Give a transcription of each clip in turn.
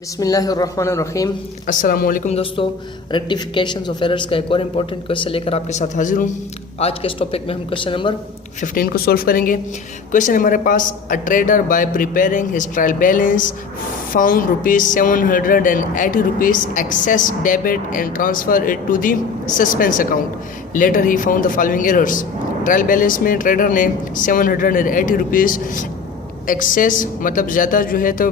बिस्मिल्लाहिर्रहमानिर्रहीम। अस्सलामुअलैकुम दोस्तों, रेक्टिफिकेशंस ऑफ एरर्स का एक और इम्पॉर्टेंट क्वेश्चन लेकर आपके साथ हाजिर हूँ। आज के इस टॉपिक में हम क्वेश्चन नंबर 15 को सोल्व करेंगे। क्वेश्चन हमारे पास, a trader by preparing his trial balance found ₹780 excess debit and transfer it to the suspense account. Later he found the following errors. Trial balance में ट्रेडर ने ₹780 access मतलब ज़्यादा जो है तो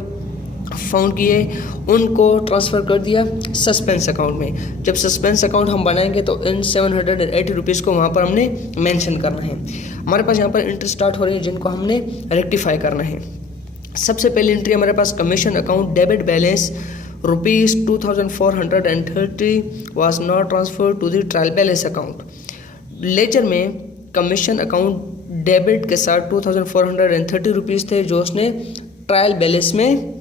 फाउंड किए, उनको ट्रांसफ़र कर दिया सस्पेंस अकाउंट में। जब सस्पेंस अकाउंट हम बनाएंगे तो इन ₹780 को वहाँ पर हमने मेंशन करना है। हमारे पास यहाँ पर एंट्री स्टार्ट हो रही है जिनको हमने रेक्टिफाई करना है। सबसे पहली एंट्री हमारे पास commission account debit balance ₹2430 was not transfer to the trial balance account. Ledger में कमीशन अकाउंट डेबिट के साथ ₹2430 थे जो उसने ट्रायल बैलेंस में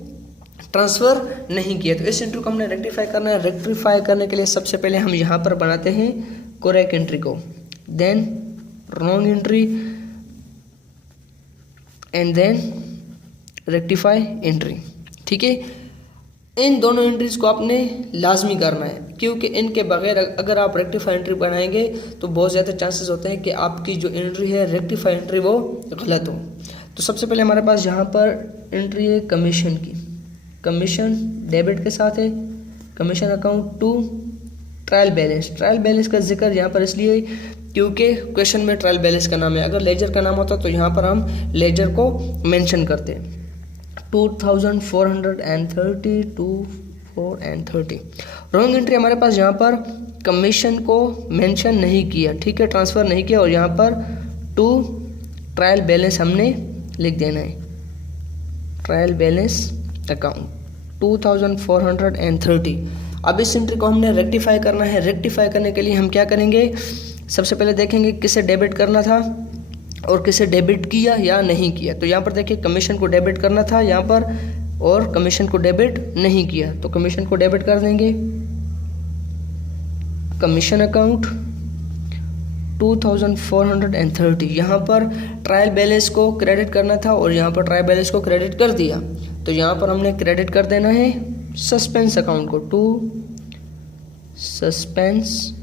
ट्रांसफ़र नहीं किया। तो इस एंट्री को हमने रेक्टिफाई करना है। रेक्टिफाई करने के लिए सबसे पहले हम यहाँ पर बनाते हैं करेक्ट एंट्री को, then wrong entry and then rectify entry. ठीक है, इन दोनों एंट्रीज को आपने लाजमी करना है क्योंकि इनके बगैर अगर आप रेक्टिफाई एंट्री बनाएंगे तो बहुत ज़्यादा चांसेस होते हैं कि आपकी जो एंट्री है रेक्टिफाई एंट्री वो गलत हो। तो सबसे पहले हमारे पास यहाँ पर एंट्री है कमीशन की। कमीशन डेबिट के साथ है, commission account to trial balance. Trial balance का जिक्र यहाँ पर इसलिए क्योंकि क्वेश्चन में ट्रायल बैलेंस का नाम है। अगर लेजर का नाम होता तो यहाँ पर हम लेजर को मेंशन करते। 2430 2430। रॉन्ग एंट्री हमारे पास यहाँ पर कमीशन को मेंशन नहीं किया, ठीक है, ट्रांसफ़र नहीं किया, और यहाँ पर टू ट्रायल बैलेंस हमने लिख देना है। Trial balance account 2430। अब इस एंट्री को हमने रेक्टिफाई करना है। रेक्टिफाई करने के लिए हम क्या करेंगे, सबसे पहले देखेंगे किसे डेबिट करना था और किसे डेबिट किया या नहीं किया। तो यहाँ पर देखिए कमीशन को डेबिट करना था यहाँ पर और कमीशन को डेबिट नहीं किया, तो कमीशन को डेबिट कर देंगे। Commission account 2430। यहाँ पर ट्रायल बैलेंस को क्रेडिट करना था और यहाँ पर ट्रायल बैलेंस को क्रेडिट कर दिया, तो यहाँ पर हमने क्रेडिट कर देना है सस्पेंस अकाउंट को, to suspense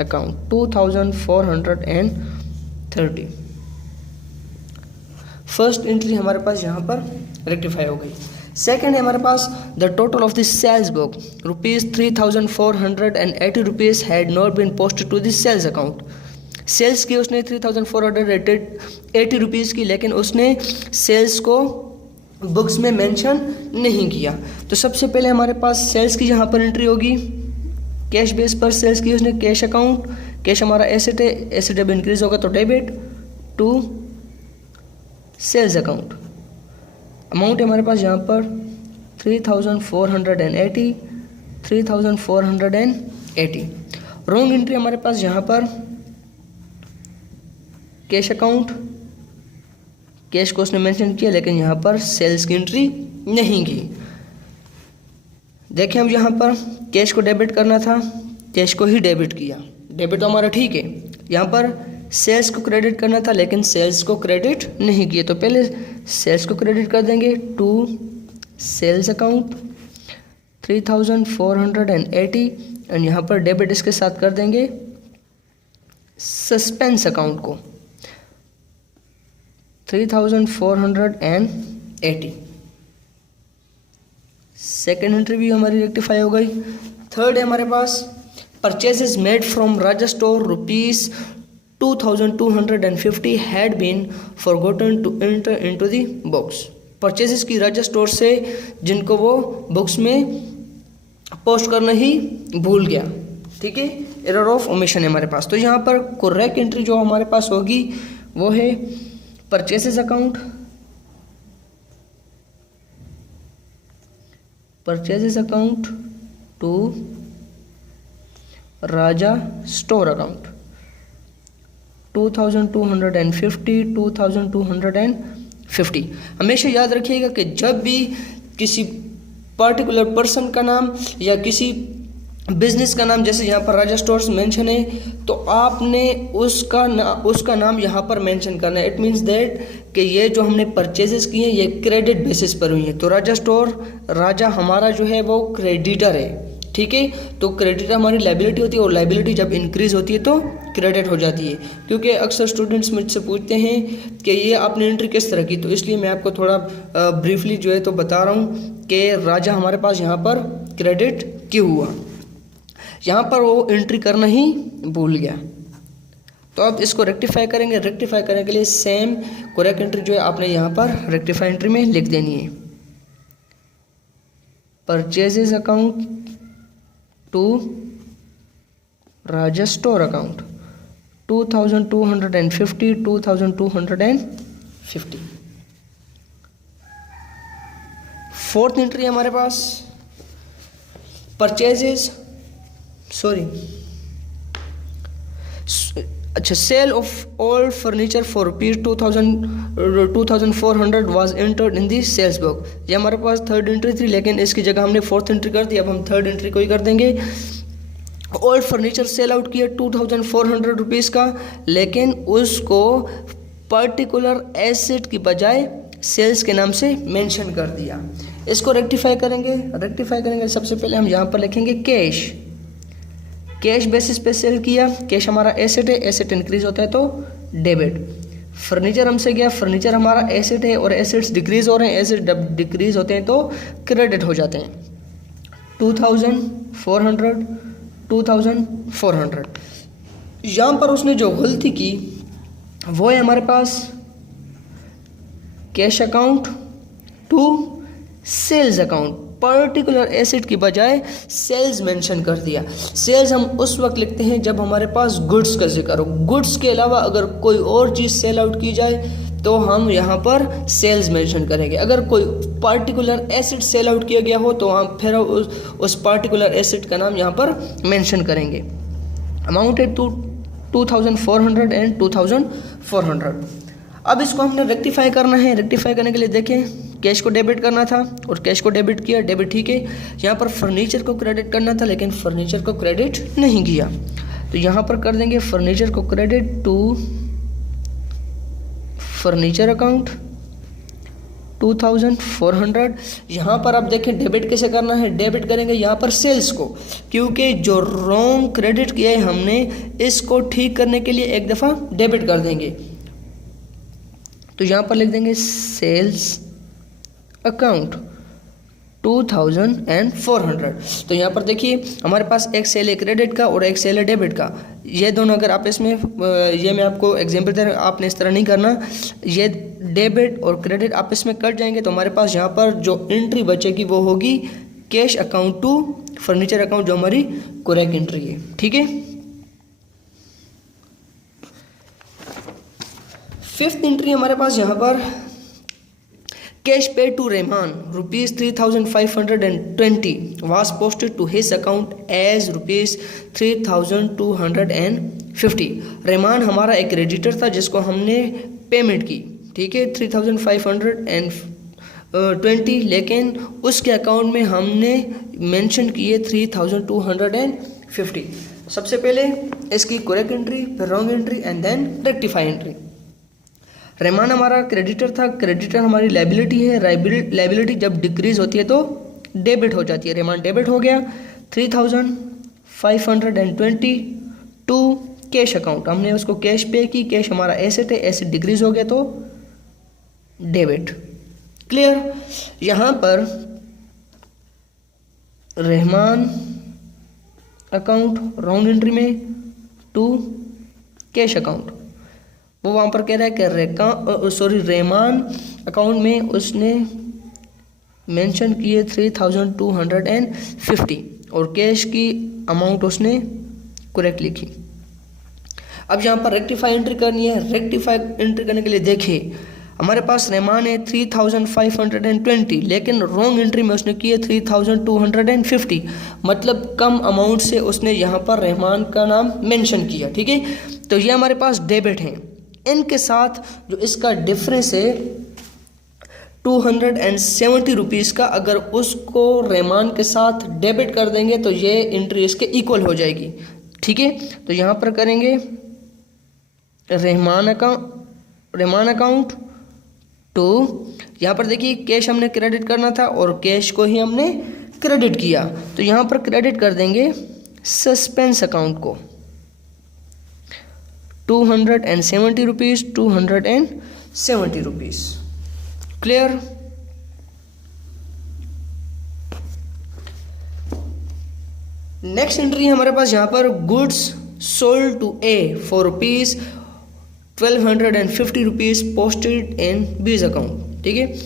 account 2430। First entry हमारे पास यहाँ पर रेक्टिफाई हो गई। सेकेंड है हमारे पास, the total of the sales book ₹3480 had not been posted to the sales account. Sales की उसने ₹3480 की, लेकिन उसने सेल्स को बुक्स में मेंशन नहीं किया। तो सबसे पहले हमारे पास सेल्स की यहाँ पर एंट्री होगी। कैश बेस पर सेल्स की उसने कैश अकाउंट, कैश हमारा एसेट है, एसेट जब इंक्रीज होगा तो debit to sales account. Amount है हमारे पास यहाँ पर 3480। रॉन्ग एंट्री हमारे पास यहाँ पर कैश अकाउंट, कैश को उसने मेंशन किया लेकिन यहाँ पर सेल्स की एंट्री नहीं की। देखिए हम यहाँ पर कैश को डेबिट करना था, कैश को ही डेबिट किया, डेबिट तो हमारा ठीक है। यहाँ पर सेल्स को क्रेडिट करना था लेकिन सेल्स को क्रेडिट नहीं किया, तो पहले सेल्स को क्रेडिट कर देंगे टू सेल्स अकाउंट 3480 एंड यहाँ पर डेबिट इसके साथ कर देंगे सस्पेंस अकाउंट को 3480। सेकेंड एंट्री भी हमारी रेक्टिफाई हो गई। थर्ड है हमारे पास, purchases made from Raja store ₹2250 had been forgotten to enter into the books. Purchases की राजा स्टोर से जिनको वो बुक्स में पोस्ट करना ही भूल गया, ठीक है, एरर ऑफ ओमिशन है हमारे पास। तो यहाँ पर करेक्ट एंट्री जो हमारे पास होगी वो है purchases account, purchases account to Raja store account 2250। हमेशा याद रखिएगा कि जब भी किसी पर्टिकुलर पर्सन का नाम या किसी बिजनेस का नाम, जैसे यहाँ पर राजा स्टोर्स मेंशन है तो आपने उसका नाम यहाँ पर मेंशन करना है। इट मीन्स दैट कि ये जो हमने परचेजेस किए हैं ये क्रेडिट बेसिस पर हुई है। तो राजा स्टोर, राजा हमारा जो है वो क्रेडिटर है, ठीक है। तो क्रेडिटर हमारी लायबिलिटी होती है और लायबिलिटी जब इंक्रीज होती है तो क्रेडिट हो जाती है। क्योंकि अक्सर स्टूडेंट्स मुझसे पूछते हैं कि ये आपने एंट्री किस तरह की, तो इसलिए मैं आपको थोड़ा ब्रीफली जो है तो बता रहा हूँ कि राजा हमारे पास यहाँ पर क्रेडिट क्यों हुआ। यहाँ पर वो एंट्री करना ही भूल गया, तो अब इसको रेक्टिफाई करेंगे। रेक्टिफाई करने के लिए सेम करेक्ट एंट्री जो है आपने यहाँ पर रेक्टिफाई एंट्री में लिख देनी है। Purchases account to Raja store account 2250, 2250। Fourth entry हमारे पास परचेजेस, अच्छा, sale of all furniture for ₹2400 was entered in the sales book. ये हमारे पास थर्ड एंट्री थी, लेकिन इसकी जगह हमने फोर्थ एंट्री कर दी। अब हम थर्ड एंट्री को ही कर देंगे। ऑल फर्नीचर सेल आउट किया ₹2400 का, लेकिन उसको पर्टिकुलर एसेट की बजाय सेल्स के नाम से मेंशन कर दिया। इसको रेक्टिफाई करेंगे। सबसे पहले हम यहाँ पर लिखेंगे कैश बेसिस पे सेल किया। कैश हमारा एसेट है, एसेट इंक्रीज होता है तो डेबिट। फर्नीचर हमसे गया, फर्नीचर हमारा एसेट है और एसेट्स डिक्रीज हो रहे हैं, एसेट डिक्रीज होते हैं तो क्रेडिट हो जाते हैं। 2400। यहाँ पर उसने जो गलती की वो है हमारे पास cash account to sales account, particular asset की बजाय सेल्स मेंशन कर दिया। सेल्स हम उस वक्त लिखते हैं जब हमारे पास गुड्स का जिक्र हो। गुड्स के अलावा अगर कोई और चीज़ सेल आउट की जाए तो हम यहाँ पर सेल्स मेंशन करेंगे। अगर कोई पर्टिकुलर एसेट सेल आउट किया गया हो तो हम फिर उस पर्टिकुलर एसेट का नाम यहाँ पर मेंशन करेंगे। अमाउंट है 2400 एंड 2400। अब इसको हमने रेक्टिफाई करना है। रेक्टिफाई करने के लिए देखें, कैश को डेबिट करना था और कैश को डेबिट किया, डेबिट ठीक है। यहाँ पर फर्नीचर को क्रेडिट करना था लेकिन फर्नीचर को क्रेडिट नहीं किया, तो यहाँ पर कर देंगे फर्नीचर को क्रेडिट टू फर्नीचर अकाउंट 2400। यहाँ पर आप देखें डेबिट कैसे करना है। डेबिट करेंगे यहाँ पर सेल्स को, क्योंकि जो रॉन्ग क्रेडिट किया है हमने इसको ठीक करने के लिए एक दफ़ा डेबिट कर देंगे। तो यहाँ पर लिख देंगे सेल्स अकाउंट 2400। तो यहाँ पर देखिए हमारे पास एक सेल है क्रेडिट का और एक सेल है डेबिट का। ये दोनों अगर आप इसमें, ये मैं आपको एग्जांपल दे रहा हूँ, आपने इस तरह नहीं करना। ये डेबिट और क्रेडिट आप इसमें कट जाएंगे तो हमारे पास यहाँ पर जो एंट्री बचेगी वो होगी cash account to furniture account, जो हमारी करेक्ट एंट्री है, ठीक है। फिफ्थ एंट्री हमारे पास यहाँ पर cash paid to Rahman ₹3520 was posted to his account as ₹3250। Rahman हमारा एक क्रेडिटर था जिसको हमने पेमेंट की, ठीक है, 3520, लेकिन उसके अकाउंट में हमने मेंशन किए 3250। सबसे पहले इसकी करेक्ट एंट्री, फिर wrong entry and then rectify entry. Rahman हमारा क्रेडिटर था, क्रेडिटर हमारी लायबिलिटी है। लायबिलिटी जब डिक्रीज होती है तो डेबिट हो जाती है। रहमान डेबिट हो गया 3520 टू कैश अकाउंट, हमने उसको कैश पे की। कैश हमारा एसेट है, एसेट डिक्रीज हो गया तो डेबिट। क्लियर। यहाँ पर रहमान अकाउंट रॉन्ग एंट्री में टू कैश अकाउंट, वो वहाँ पर कह रहा है कि रहमान अकाउंट में उसने मेंशन किए 3250 और कैश की अमाउंट उसने करेक्ट लिखी। अब यहाँ पर रेक्टिफाई एंट्री करनी है। रेक्टिफाई एंट्री करने के लिए देखिए हमारे पास रहमान है 3520, लेकिन रॉन्ग एंट्री में उसने किए 3250, मतलब कम अमाउंट से उसने यहाँ पर रहमान का नाम मेंशन किया, ठीक है। तो ये हमारे पास डेबिट हैं। इनके साथ जो इसका डिफरेंस है 270 रुपीज़ का, अगर उसको रहमान के साथ डेबिट कर देंगे तो ये एंट्री इसके इक्वल हो जाएगी। ठीक है, तो यहाँ पर करेंगे रहमान अकाउंट टू, यहाँ पर देखिए कैश हमने क्रेडिट करना था और कैश को ही हमने क्रेडिट किया, तो यहाँ पर क्रेडिट कर देंगे सस्पेंस अकाउंट को 270 rupees 270 rupees. Clear? Next entry हमारे पास यहाँ पर goods sold to A for rupees 1250 rupees posted in B's account. ठीक है,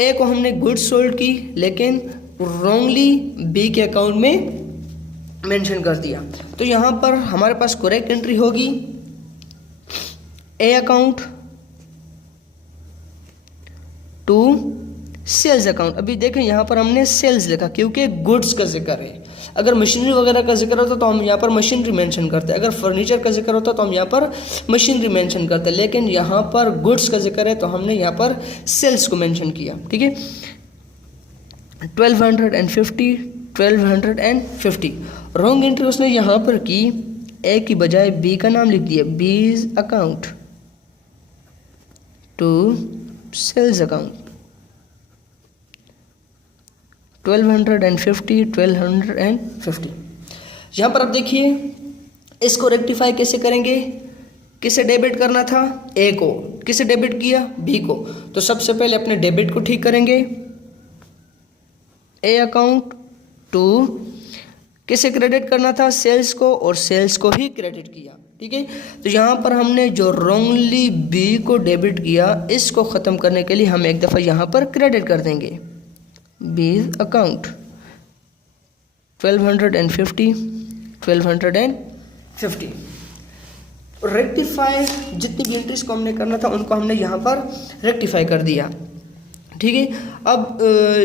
ए को हमने गुड्स सोल्ड की लेकिन रॉन्गली बी के अकाउंट में मेंशन कर दिया, तो यहाँ पर हमारे पास करेक्ट एंट्री होगी A account to sales account. अभी देखें यहाँ पर हमने सेल्स लिखा क्योंकि गुड्स का जिक्र है। अगर मशीनरी वगैरह का जिक्र होता तो हम यहाँ पर मशीनरी मेंशन करते, अगर फर्नीचर का जिक्र होता तो हम यहाँ पर मशीनरी मेंशन करते, लेकिन यहाँ पर गुड्स का जिक्र है तो हमने यहाँ पर सेल्स को मेंशन किया। ठीक है, 1250 रॉन्ग एंट्री उसने यहाँ पर की, ए की बजाय बी का नाम लिख दिया, बीज अकाउंट टू सेल्स अकाउंट 1250। यहाँ पर आप देखिए इसको रेक्टिफाई कैसे करेंगे, किसे डेबिट करना था, ए को, किसे डेबिट किया, बी को, तो सबसे पहले अपने डेबिट को ठीक करेंगे, ए अकाउंट टू किसे क्रेडिट करना था, सेल्स को, और सेल्स को ही क्रेडिट किया। ठीक है, तो यहाँ पर हमने जो रॉन्गली बी को डेबिट किया इसको ख़त्म करने के लिए हम एक दफ़ा यहाँ पर क्रेडिट कर देंगे, बीज अकाउंट 1250। रेक्टिफाई जितनी भी एंट्रीज को हमने करना था उनको हमने यहाँ पर रेक्टिफाई कर दिया। ठीक है, अब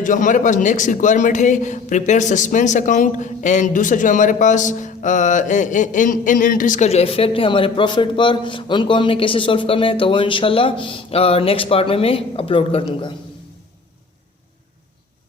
जो हमारे पास नेक्स्ट रिक्वायरमेंट है प्रिपेयर सस्पेंस अकाउंट, एंड दूसरा जो हमारे पास इन एंट्रीज का जो इफेक्ट है हमारे प्रॉफिट पर, उनको हमने कैसे सॉल्व करना है तो वो इंशाल्लाह नेक्स्ट पार्ट में मैं अपलोड कर दूँगा।